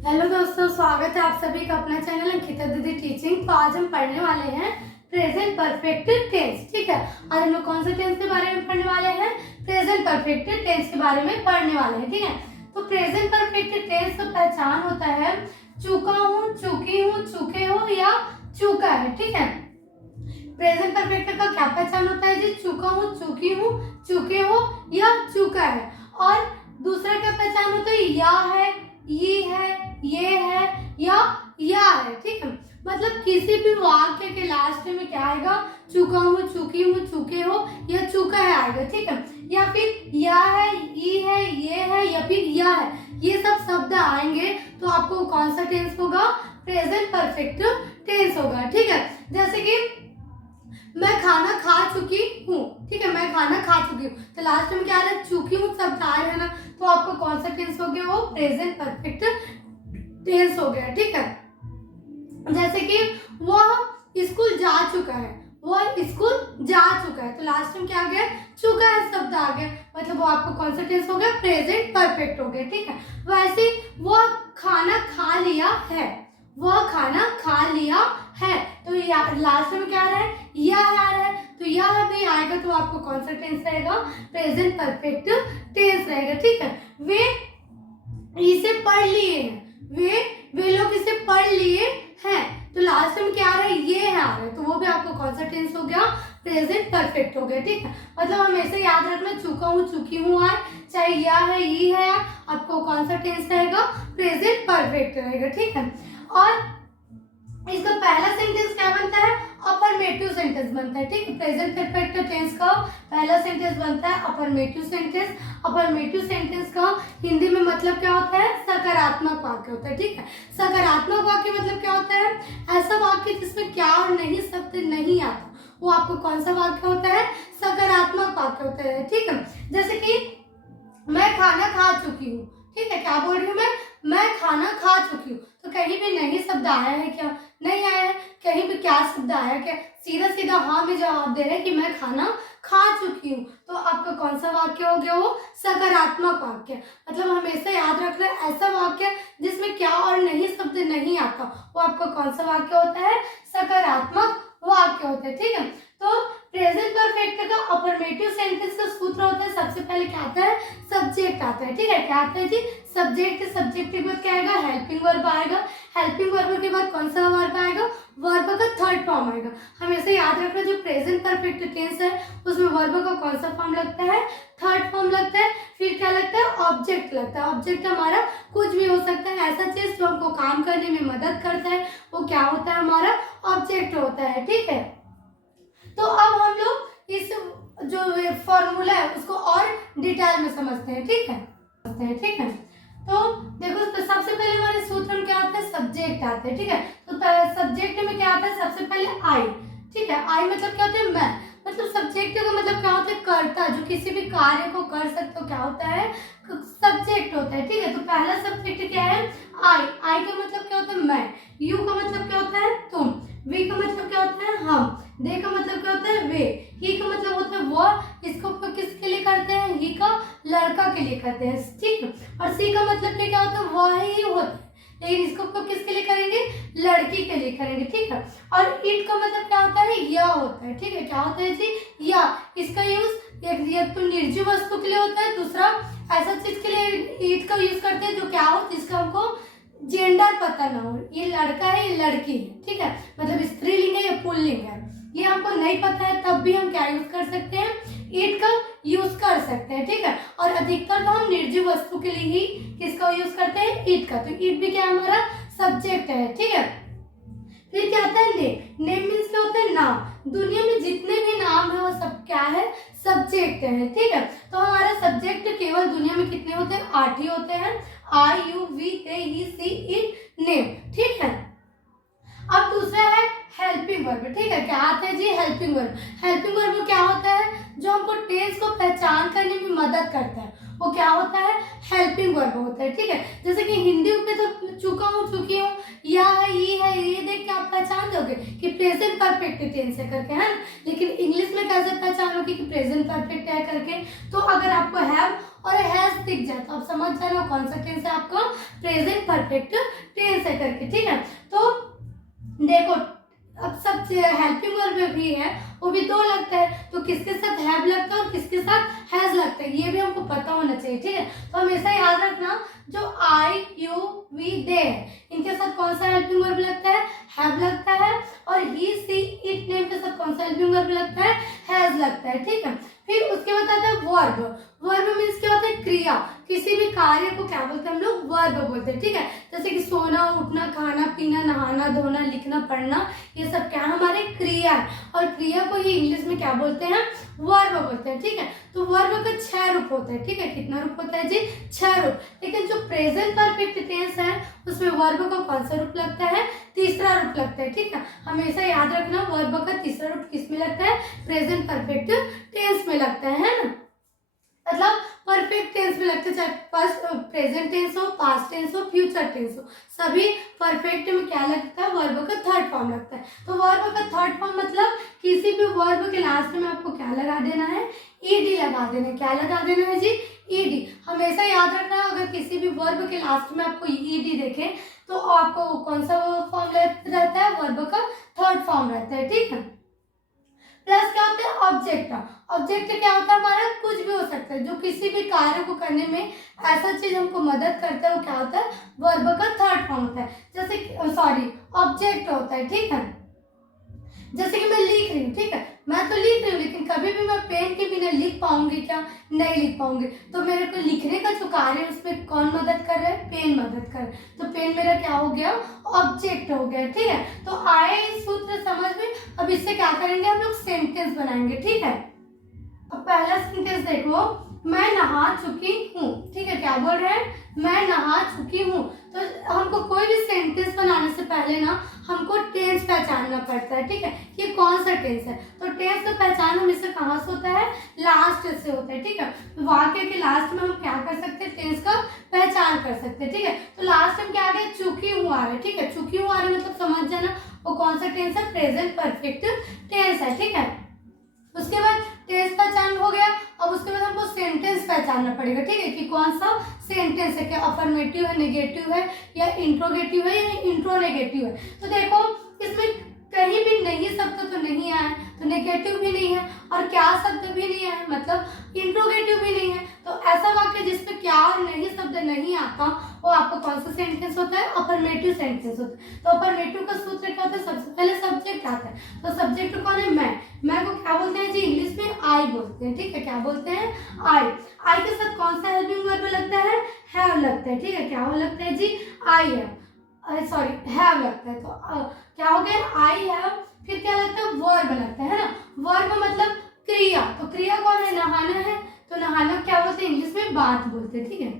Hello दोस्तों, स्वागत है आप सभी का अपना चैनल अंकिता दीदी टीचिंग। तो आज हम पढ़ने वाले हैं प्रेजेंट परफेक्ट टेंस। ठीक है, आज हम लोग कौन से टेंस के बारे में पढ़ने वाले हैं? प्रेजेंट परफेक्ट टेंस के बारे में पढ़ने वाले हैं। ठीक है, तो प्रेजेंट परफेक्ट टेंस का पहचान होता है चूका हूँ, चूकी हूँ, चूके हो या चूका है। ठीक है, प्रेजेंट परफेक्ट का क्या पहचान होता है जी? चूका हूँ, चूकी हूँ, चूके हो या चूका है। और दूसरा क्या पहचान होता है? या है, ये है या है। ठीक है, मतलब किसी भी वाक्य के लास्ट में क्या आएगा? चूका हूँ, चूकी हूँ, चूके हो या चूका है आएगा। ठीक है, या फिर या है, ये है या फिर या है, ये सब शब्द आएंगे तो आपको कौन सा टेंस होगा? प्रेजेंट परफेक्ट टेंस होगा। ठीक है, जैसे कि मैं खाना खा चुकी हूँ। ठीक है, मैं खाना खा चुकी हूँ, तो लास्ट में क्या आ रहा है? चुकी हूँ शब्द आ रहा है ना, तो आपको कौन सा टेंस हो गया? वो प्रेजेंट परफेक्ट टेंस हो गया। ठीक है, जैसे कि वह स्कूल जा चुका है, वह स्कूल जा चुका है, तो लास्ट में क्या आ गया? चुका है शब्द आ गया, मतलब वो आपको कौन सा टेंस हो गया? प्रेजेंट परफेक्ट हो गया। ठीक है, वैसे वह खाना खा लिया है, वह खाना खा लिया है, तो लास्ट में क्या आ रहा है? यह आ रहा है, तो यह भी आएगा तो आपको कौन सा टेंस रहेगा? प्रेजेंट परफेक्ट टेंस रहेगा। ठीक है, वे इसे पढ़ लिए हैं, वे लोग इसे पढ़ लिए हैं, तो लास्ट में क्या आ रहा है? ये है आ रहा है, तो वो भी आपको कौन सा टेंस हो गया? प्रेजेंट परफेक्ट हो गया। ठीक है, मतलब हमेशा याद रखना चुका हूँ, चुकी हूँ आए, चाहे या है, ये है, आपको कौन सा टेंस रहेगा? प्रेजेंट परफेक्ट रहेगा। ठीक है, और इसका पहला सेंटेंस क्या बनता है? अफर्मेटिव सेंटेंस बनता है। ठीक है, प्रेजेंट परफेक्ट टेंस का पहला सेंटेंस बनता है अफर्मेटिव सेंटेंस। अफर्मेटिव सेंटेंस का हिंदी में मतलब क्या होता है? सकारात्मक वाक्य होता है। ठीक है, सकारात्मक वाक्य मतलब क्या होता है? ऐसा वाक्य जिसमें क्या और नहीं शब्द नहीं आता, वो आपको कौन सा वाक्य होता है? सकारात्मक वाक्य होता है। ठीक है, जैसे कि मैं खाना खा चुकी हूँ। ठीक है, क्या बोल रही हूँ मैं खाना खा चुकी हूँ, तो कहीं भी नहीं शब्द आया है क्या? नहीं आया है। कहीं भी क्या शब्द आया क्या? सीधा सीधा हाँ में जवाब दे रहे हैं कि मैं खाना खा चुकी हूँ, तो आपका कौन सा वाक्य हो गया? वो सकारात्मक वाक्य। मतलब हमेशा याद रखना, ऐसा वाक्य जिसमें क्या और नहीं शब्द नहीं आता, वो आपका कौन सा वाक्य होता है? सकारात्मक वाक्य होता है। ठीक है, तो प्रेजेंट परफेक्ट का अफर्मेटिव सेंटेंस का सूत्र होता है, सबसे पहले क्या आता है? सब्जेक्ट आता है। ठीक है, क्या आता है जी? सब्जेक्ट। सब्जेक्ट के बाद क्या आएगा? हेल्पिंग वर्ब आएगा। हेल्पिंग वर्ब के बाद कौन सा वर्ब आएगा? वर्ब का थर्ड फॉर्म आएगा। हमेशा याद रखना, जो प्रेजेंट परफेक्ट टेंस है उसमें वर्ब का कौन सा फॉर्म लगता है? थर्ड फॉर्म लगता है। फिर क्या लगता है? ऑब्जेक्ट लगता है। ऑब्जेक्ट हमारा कुछ भी हो सकता है, ऐसा चीज जो हमको काम करने में मदद करता है, वो क्या होता है? हमारा ऑब्जेक्ट होता है। ठीक है, तो अब हम लोग इस जो फॉर्मूला है उसको और डिटेल में समझते हैं। ठीक है, तो देखो, तो सबसे पहले हमारे सूत्र में क्या आता है? सब्जेक्ट आता है। ठीक है, तो सब्जेक्ट में क्या आता है? सबसे पहले आई। ठीक है, आई मतलब क्या होता है? मैं। मतलब सब्जेक्ट का मतलब क्या होता है? कर्ता, जो किसी भी कार्य को कर सकते हो, क्या होता है? सब्जेक्ट होता है। ठीक है, तो पहला सब्जेक्ट क्या है? आई। आई का मतलब क्या होता है? मैं। यू का मतलब क्या होता है? तुम। वी का मतलब क्या होता है? हम। दे का मतलब क्या होता है? वे। ही का मतलब होता है वह। इसको किसके लिए करते हैं? ही का लड़का के लिए करते हैं। ठीक है, और सी का मतलब क्या होता है? वह ही होता है, लेकिन इसको किसके लिए करेंगे? लड़की के लिए करेंगे। ठीक है, और इट का मतलब क्या होता है? या होता है। ठीक है, क्या होता है जी? या। इसका यूज एक तो निर्जीव वस्तु के लिए होता है, दूसरा ऐसा चीज के लिए इट का यूज करते हैं जो क्या हो, जिसका हमको जेंडर पता ना हो, ये लड़का है, ये लड़की है। ठीक है, मतलब स्त्रीलिंग है या पुल्लिंग है, ये हमको नहीं पता है, तब भी हम क्या यूज कर सकते हैं? इट का यूज कर सकते हैं। ठीक है, और अधिकतर तो हम निर्जीव वस्तु के लिए ही किसका यूज करते हैं? इट का। तो इट भी क्या हमारा सब्जेक्ट है। ठीक है, फिर क्या आता है? नेम। नेम मीन्स क्या होता है? नाम। दुनिया में जितने भी नाम है वो सब क्या है? सब्जेक्ट है। ठीक है, तो हमारा सब्जेक्ट केवल दुनिया में कितने होते हैं? 8 ही होते हैं। I, you, we, they, he, she, it, name. ठीक है, अब दूसरा है हेल्पिंग वर्ब। ठीक है, क्या आता है जी? Helping verb. हेल्पिंग वर्ब क्या होता है? जो हमको टेंस को पहचान करने में मदद करता है, वो क्या होता है? हेल्पिंग वर्ब होता है। ठीक है, जैसे कि हिंदी में तो चुका हूँ, चुकी हूँ, या है, ये देख के आप पहचान दोगे कि प्रेजेंट परफेक्ट टेंस है करके, है। लेकिन इंग्लिश में कैसे पहचानोगे कि प्रेजेंट परफेक्ट है करके? तो अगर आपको हैव और हैज दिख जाए तो आप समझ जाना कौन सा टेंस है आपका प्रेजेंट परफेक्ट टेंस है करके, ठीक है। तो देखो अब सब हेल्पिंग वर्ब भी है, वो भी दो लगता है, तो किसके साथ हैव लगता है और किसके साथ हैज लगता है, ये भी हमको पता होना चाहिए, ठीक है। तो हमेशा याद रखना जो आई यू वी दे इनके साथ कौन सा हेल्पिंग वर्ब लगता है, हैव लगता है, और ही सी इट नेम के साथ कौन सा हेल्पिंग वर्ब लगता है, हैज लगता है, ठीक है। फिर उसके बाद आता है वर्ब। वर्ब मीन्स क्या होता है, क्रिया। किसी भी कार्य को क्या बोलते हैं हम लोग, वर्ब बोलते हैं, ठीक है। जैसे कि सोना, उठना, खाना पीना, नहाना धोना, लिखना पढ़ना, ये सब क्या हमारे क्रिया है, और क्रिया को ही इंग्लिश में क्या बोलते हैं, वर्ब बोलते हैं, ठीक है। तो वर्ब का 6 रूप होता है, ठीक है। कितना रूप होता है जी, 6 रूप। लेकिन जो प्रेजेंट परफेक्ट टेंस है उसमें वर्ब का कौन सा रूप लगता है, तीसरा रूप लगता है, ठीक है। हमेशा याद रखना वर्ब का तीसरा रूप किस में लगता है, प्रेजेंट परफेक्ट टेंस में लगता है ना। मतलब परफेक्ट टेंस में लगता है, चाहे पास्ट प्रेजेंट टेंस हो, पास्ट टेंस हो, फ्यूचर टेंस हो, सभी परफेक्ट में क्या लगता है, वर्ब का थर्ड फॉर्म लगता है। तो वर्ब का थर्ड फॉर्म मतलब किसी भी वर्ब के लास्ट में आपको क्या लगा देना है, ईडी लगा देना है। क्या लगा देना है जी, ईडी। हमेशा याद रखना अगर किसी भी वर्ब के लास्ट में आपको ईडी देखे तो आपको कौन सा फॉर्म रहता है, वर्ब का थर्ड फॉर्म रहता है, ठीक है। प्लस क्या होता है, ऑब्जेक्ट। ऑब्जेक्ट क्या होता है हमारा, कुछ भी हो सकता है जो किसी भी कार्य को करने में ऐसा चीज हमको मदद करता है, वो क्या होता है, वर्ब का थर्ड फॉर्म होता है। जैसे सॉरी ऑब्जेक्ट होता है, ठीक है। जैसे कि मैं लिख रही हूँ, ठीक है, मैं तो लिख रही हूँ, लेकिन कभी भी मैं पेन के बिना लिख पाऊंगी क्या, नहीं लिख पाऊंगी। तो मेरे को लिखने का जो कार्य है उसमें कौन मदद कर रहा है, पेन मदद कर रहा है। तो पेन मेरा क्या हो गया, ऑब्जेक्ट हो गया, ठीक है। तो आए इस सूत्र समझ में। अब इससे क्या करेंगे हम लोग, सेंटेंस बनाएंगे, ठीक है। अब पहला सेंटेंस देखो, मैं नहा चुकी हूँ, ठीक है। क्या बोल रहे हैं, मैं नहा चुकी हूँ। तो हमको कोई भी सेंटेंस बनाने से पहले ना हमको टेंस पहचानना पड़ता है, ठीक है। ये कौन सा टेंस है, तो टेंस का पहचान हमेशा कहाँ से होता है, लास्ट से होता है, ठीक है। वाक्य के लास्ट में हम क्या कर सकते हैं, टेंस का पहचान कर सकते हैं, ठीक है। तो लास्ट में क्या आ गया, चुकी हूँ आ रहा है, ठीक है। चुकी हूँ आ रहा है मतलब समझ जाना वो कौन सा टेंस है, प्रेजेंट परफेक्ट टेंस है, ठीक है। उसके बाद टेंस पहचान हो गया। अब उसके बाद हमको सेंटेंस पहचानना पड़ेगा, ठीक है, कि कौन सा सेंटेंस है, क्या अफर्मेटिव है, नेगेटिव है, या इंट्रोगेटिव है, या इंट्रोनेगेटिव है। तो देखो इसमें कहीं भी नहीं शब्द तो नहीं आया, तो नेगेटिव भी नहीं है, और क्या शब्द भी नहीं है, मतलब इंट्रोगेटिव भी नहीं है। तो ऐसा वाक्य जिसमें क्या और नहीं शब्द नहीं आता, वो आपको कौन सा सेंटेंस होता है, अफर्मेटिव सेंटेंस होता है। तो अफर्मेटिव का सूत्र क्या होता है, सबसे पहले सब्जेक्ट आता है। तो सब्जेक्ट कौन है, मैं को क्या बोलते हैं जी, इंग्लिश में आई बोलते हैं, ठीक है। क्या बोलते हैं, आई। आई के साथ कौन सा हेल्पिंग वर्ब लगता है, हैव लगता है, ठीक है। क्या वो लगता है जी, आई है, सॉरी हैव लगता है। तो क्या हो गया, आई हैव। फिर क्या लगता है, वर्ब लगता है ना। वर्ब मतलब क्रिया। तो क्रिया कौन है, नहाना है। तो नहाना क्या बोलते हैं, इंग्लिश में बात बोलते हैं, ठीक है।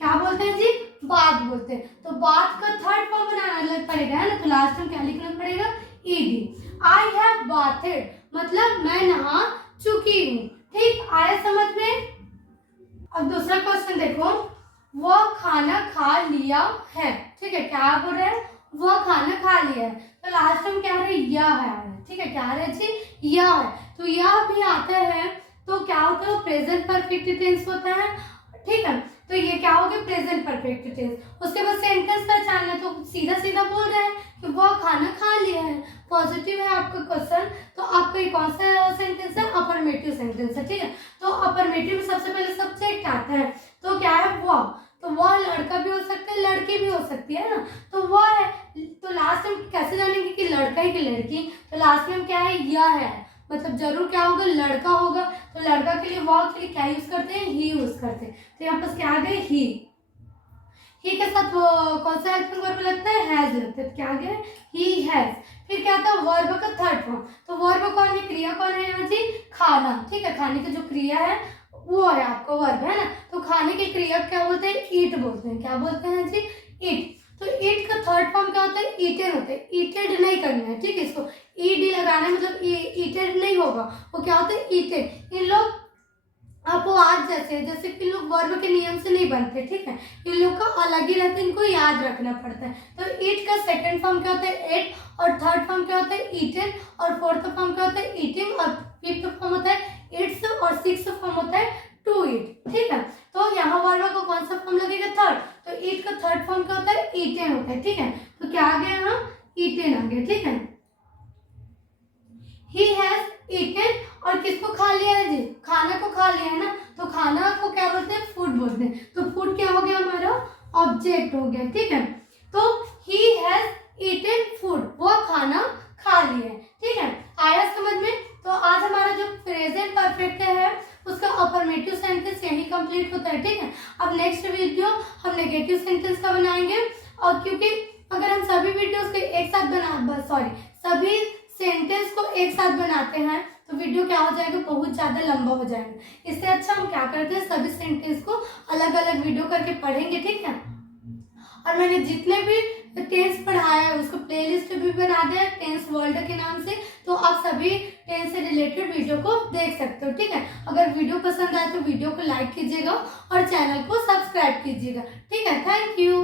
क्या बोलते हैं जी, बात बोलते हैं। तो बात का थर्ड फॉर्म बनाना पड़ेगा, है ना। तो लास्ट में क्या लिखना पड़ेगा, ईडी। आई हैव बाथेड मतलब मैं नहा चुकी हूँ, ठीक। आया समझ में। अब दूसरा क्वेश्चन देखो, वह खाना खा लिया है, ठीक है। क्या बोल रहे हैं, वह खाना खा लिया है। तो लास्ट में क्या है, यह है, ठीक है। क्या है जी, यह है। तो यह भी आता है तो क्या होता है, प्रेजेंट परफेक्ट टेंस होता है, ठीक है। तो ये क्या हो गया, प्रेजेंट परफेक्ट टेंस। उसके बाद सेंटेंस पहचानना, तो सीधा सीधा बोल रहे हैं कि वह खाना खा लिया है, पॉजिटिव है आपका क्वेश्चन। तो आपका ये कौन सा सेंटेंस है, अफर्मेटिव सेंटेंस है, ठीक है। तो अफर्मेटिव में सबसे पहले सब्जेक्ट आता है, तो क्या है, वह। तो वह लड़का भी हो सकता है, लड़की भी हो सकती है ना। तो वह है। तो लास्ट में कैसे जानेंगे कि लड़का है कि लड़की, तो लास्ट में क्या है, यह है, मतलब जरूर क्या होगा, लड़का होगा। तो लड़का के लिए वह के लिए क्या यूज करते हैं, ही यूज करते हैं। तो यहाँ पर क्या आ गए, ही के साथ वो कौन सा हेल्पिंग वर्ब लगता है, हैज लगता है। क्या आ गया, ही हैज। फिर क्या आता है, वर्ब का थर्ड फॉर्म। तो वर्ब कौन है, क्रिया कौन है यहाँ जी, खाना, ठीक है। खाने की जो क्रिया है वो है आपका वर्ब, है ना। तो खाने की क्रिया क्या बोलते हैं, ईट बोलते हैं। क्या बोलते हैं जी, ईट। तो ईट का थर्ड फॉर्म क्या होता है, ईटेड होता है। ईटेड नहीं करना है, ठीक है। इसको ईडी लगाना है, मतलब ईटेड नहीं होगा, वो क्या होता है, ईटेड। इन लोग अपवाद जैसे कि लोग वर्ब के नियम से नहीं बनते, ठीक है। इन लोग का अलग ही रहता है, इनको याद रखना पड़ता है। तो ईट का सेकंड फॉर्म क्या होता है, एट, और थर्ड फॉर्म क्या होता है, ईटेड, और फोर्थ फॉर्म क्या होता है, ईटिंग, और फिफ्थ फॉर्म होता है इट्स, और सिक्स्थ फॉर्म होता है टू ईट, ठीक है। तो यहाँ वर्ब का कौन सा फॉर्म लगेगा, थर्ड। तो ईट का थर्ड फॉर्म क्या होता है, ईटेन होता है, ठीक है। तो क्या आ गया यहाँ, ईटेन आ गया, ठीक है। ही हैज ईटेन, और किसको खा लिया है जी, खाना को खा लिया है ना, तो खाना को क्या बोलते हैं, फूड बोलते हैं। तो फूड क्या हो गया हमारा, ऑब्जेक्ट हो गया, ठीक है। तो ही हैज ईटेन फूड, वो खाना खा लिया है, ठीक है। आया समझ में। तो आज हमारा जो प्रेजेंट परफेक्ट है उसका अफर्मेटिव सेंटेंस यही कंप्लीट होता है, ठीक है। अब नेक्स्ट वीडियो हम नेगेटिव सेंटेंस का बनाएंगे, और क्योंकि अगर हम सभी वीडियोस को एक साथ सभी सेंटेंस को एक साथ बनाते हैं तो वीडियो क्या हो जाएगा, बहुत ज्यादा लंबा हो जाएगा। इससे अच्छा हम क्या करते हैं, सभी सेंटेंस को अलग अलग वीडियो करके पढ़ेंगे, ठीक है। और मैंने जितने भी टेंस पढ़ाया है उसको प्लेलिस्ट भी बना दिया है टेंस वर्ल्ड के नाम से, तो आप सभी टेंस से रिलेटेड वीडियो को देख सकते हो, ठीक है। अगर वीडियो पसंद आए तो वीडियो को लाइक कीजिएगा और चैनल को सब्सक्राइब कीजिएगा, ठीक है। Thank you.